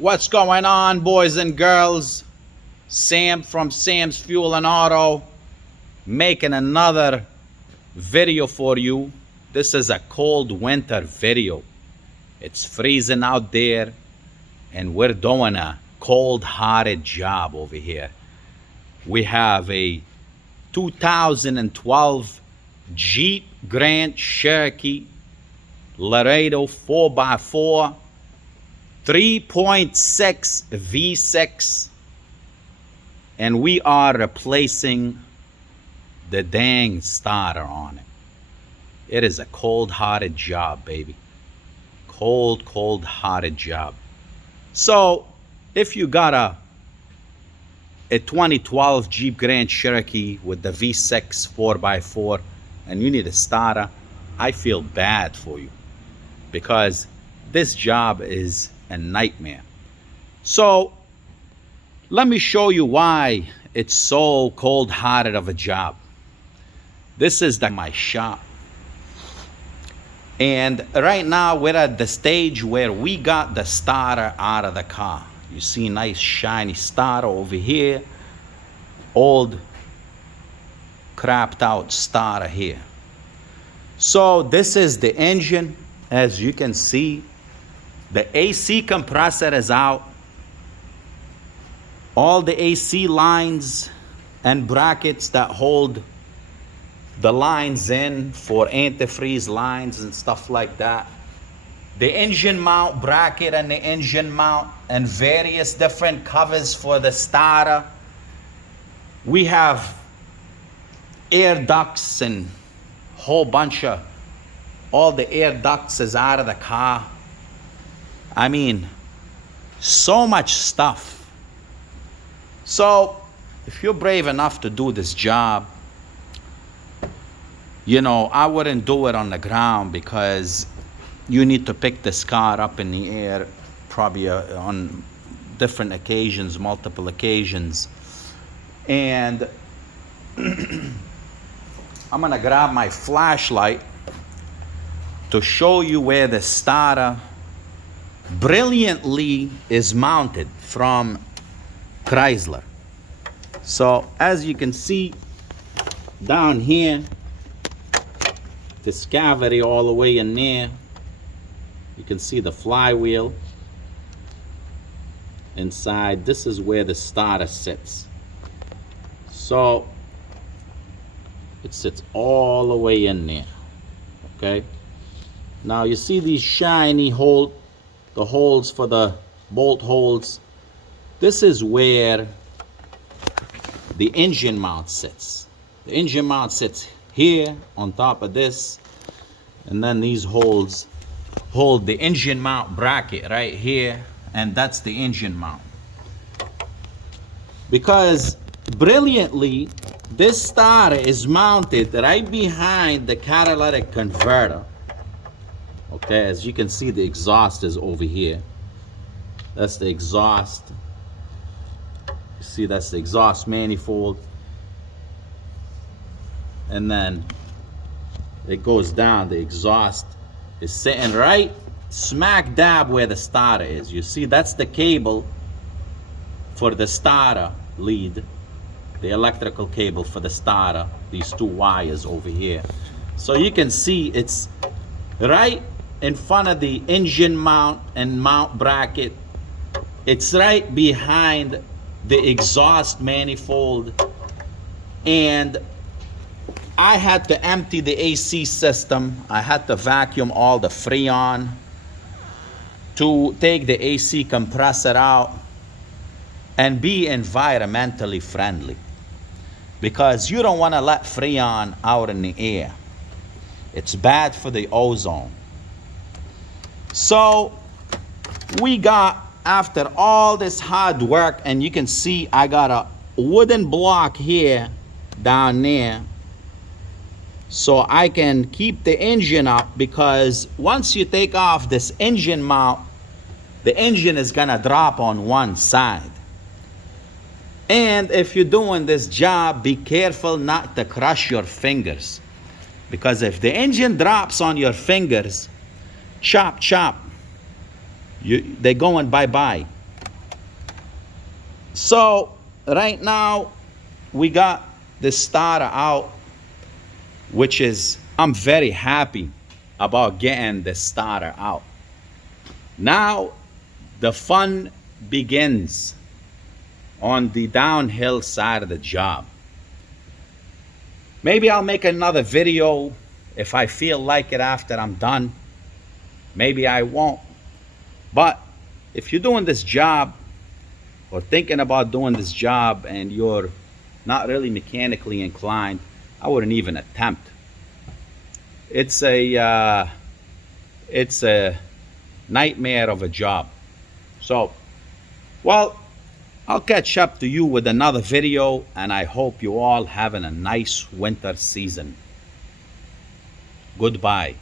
What's going on, boys and girls? Sam from Sam's Fuel and Auto making another video for you. This is a cold winter video. It's freezing out there and we're doing a cold-hearted job over here. We have a 2012 Jeep Grand Cherokee Laredo 4x4 3.6 V6, and we are replacing the dang starter on it. It is a cold-hearted job, baby. Cold-hearted job. So if you got a 2012 Jeep Grand Cherokee with the V6 4x4 and you need a starter, I feel bad for you, because this job is a nightmare. So let me show you why it's so cold-hearted of a job. This is my shop, and right now we're at the stage where we got the starter out of the car. You see nice shiny starter over here, old crapped out starter here. So this is the engine. As you can see, the AC compressor is out. All the AC lines and brackets that hold the lines in for antifreeze lines and stuff like that. The engine mount bracket and the engine mount and various different covers for the starter. We have air ducts and a whole bunch of, all the air ducts is out of the car. I mean, so much stuff. So if you're brave enough to do this job, you know, I wouldn't do it on the ground, because you need to pick this car up in the air probably on different occasions, multiple occasions. And I'm gonna grab my flashlight to show you where the starter brilliantly is mounted from Chrysler. So as you can see down here, this cavity all the way in there, you can see the flywheel inside. This is where the starter sits. So it sits all the way in there. Okay, now you see these shiny the holes for the bolt holes. This is where the engine mount sits. The engine mount sits here on top of this, and then these holes hold the engine mount bracket right here, and that's the engine mount. Because brilliantly, this starter is mounted right behind the catalytic converter. Okay, as you can see, the exhaust is over here. That's the exhaust. You see, that's the exhaust manifold. And then it goes down. The exhaust is sitting right smack dab where the starter is. You see, that's the cable for the starter lead, the electrical cable for the starter, these two wires over here. So you can see it's right in front of the engine mount and mount bracket. It's right behind the exhaust manifold. And I had to empty the AC system. I had to vacuum all the Freon to take the AC compressor out and be environmentally friendly, because you don't want to let Freon out in the air. It's bad for the ozone. So we got, after all this hard work, and you can see I got a wooden block here down there so I can keep the engine up, because once you take off this engine mount, the engine is gonna drop on one side. And if you're doing this job, be careful not to crush your fingers, because if the engine drops on your fingers, chop, they're going bye-bye. So right now we got the starter out, which is, I'm very happy about getting the starter out. Now the fun begins on the downhill side of the job. Maybe I'll make another video if I feel like it after I'm done. Maybe I won't. But if you're doing this job or thinking about doing this job and you're not really mechanically inclined, I wouldn't even attempt. It's a nightmare of a job. So, well, I'll catch up to you with another video, and I hope you all having a nice winter season. Goodbye.